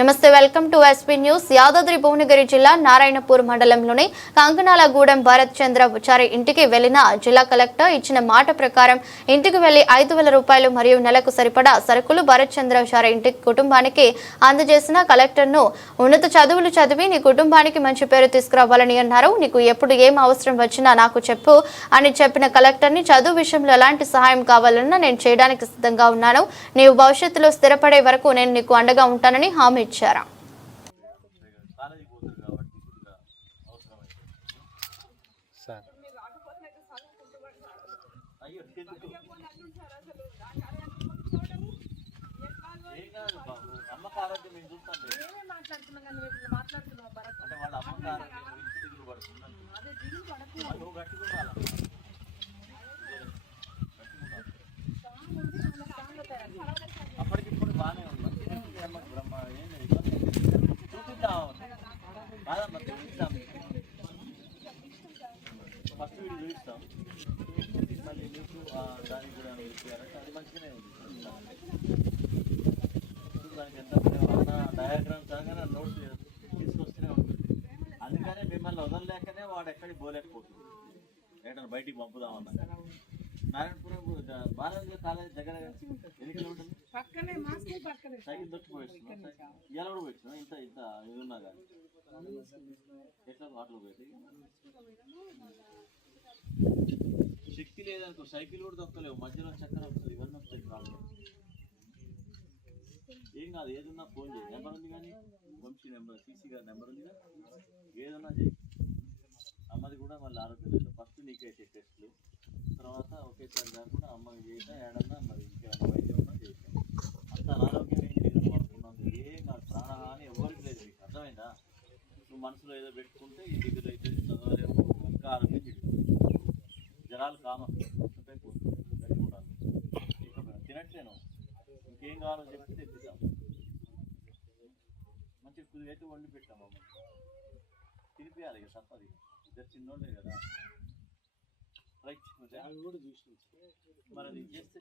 నమస్తే welcome to SP news. Yadadri Bhuvanagiri జిల్లా నారాయణపూర్ మండలంలోని కంకణాలగూడెం భరత్ చంద్ర చారి ఇంటికి వెళ్ళిన జిల్లా కలెక్టర్ ఇచ్చిన మాట ప్రకారం ఇంటికి వెళ్ళి ఐదు వేల రూపాయలు మరియు నెలకు సరిపడా సరుకులు భరత్ చంద్ర చారి ఇంటి కుటుంబానికి అందజేసిన కలెక్టర్ను ఉన్నత చదువులు చదివి నీ కుటుంబానికి మంచి పేరు తీసుకురావాలని అన్నారు. నీకు ఎప్పుడు ఏం అవసరం వచ్చినా నాకు చెప్పు అని చెప్పిన కలెక్టర్ని చదువు విషయంలో ఎలాంటి సహాయం కావాలన్నా నేను చేయడానికి సిద్ధంగా ఉన్నాను. నీవు భవిష్యత్తులో స్థిరపడే వరకు నేను నీకు అండగా ఉంటానని హామీ ఇచ్చారు. మాట్లాడుతున్నాం కాబట్టి కొద్దిగా అవసరమైతే సార్. అయ్యో ఎందుకు ఏం కాదు కానీ నువ్వు ఇప్పుడు మాట్లాడుతున్నావు భరత్ అంటే వాళ్ళ అమ్మకి ఆరోగ్యం గురించి దిగులు పడుతుంది అదే దిగులు పడకు మరి నువ్వు గట్టిగా ఉండాలి గట్టిగా ఉండాలి. సాంగ్ ఉంది మన సాంగ్ తయారు అప్పటికిప్పుడు బాగానే ఉంది ఎందుకు ఈ అమ్మకి బ్రహ్మ ఏం లేదు ఇబ్బంది ఏం లేదు. చూపిద్దాం కాదమ్మా చూపిస్తాం ఫస్ట్ వీడియో చూపిస్తాం మళ్ళీ నీకు ఆ, దానికి కూడా అది మంచిగానే ఉంది. చూడు దానికి ఎంత డయాగ్రామ్స్ అనగానే నోట్స్ తీసుకొస్తూనే ఉంటుంది. అందుకనే మిమ్మల్ని వదలలేకనే వాడు ఎక్కడికి పోలేకపోతుంది ఎక్కడ బయటికి పంపుదామన్నా నారాయణపురం బాలాజీ కాలేజ్ దగ్గర ఎన్ని కిలోమీటర్లు పక్కనే స్కూల్ పక్కనే. సైకిల్ దొరికి పోయిస్తున్నా ఇలా కూడా పోయిస్తున్నా ఇంత ఇంత ఇది ఉన్నా కానీ. ఎట్లా వాటిలో పోయి లేదనుకో సైకిల్ కూడా దొక్కలేవు మధ్యలో చక్కెర వస్తుంది ఇవన్నీ వస్తాయి ప్రాబ్లం. ఏం కాదు ఏదన్నా ఫోన్ చేయి. నెంబర్ ఉంది కానీ వంశీ నెంబర్ సీసీ గారి నెంబర్ ఉందిగా ఏదన్నా చేయి. అమ్మది కూడా మళ్ళీ ఆరోగ్యం లేదు. ఫస్ట్ నీకైతే టెస్ట్లు. తర్వాత ఒకేసారి కాకుండా అమ్మకి చేసా ఏడన్నా మరి ఇంకా వైద్యం ఉన్నా చేసా అంత అనారోగ్యం ఏం లేదు ఏం కాదు ప్రాణహాని ఎవరికి లేదు. మీకు అర్థమైందా? నువ్వు మనసులో ఏదో పెట్టుకుంటే ఈ డిగ్రీ అయితే చదవలేము ఇంకా ఆరోగ్యం జనాలు కామ పెట్టుకుంటాను తినట్లేను. ఇంకేం కావాలో చెప్పి తెప్పిద్దాం. మంచి కుదిరి అయితే వండి పెట్టాము అమ్మ. తినిపించాలి ఇక తప్పది ఇద్దరు చిన్నోళ్ళే కదా. రైట్ మరి అది చేస్తే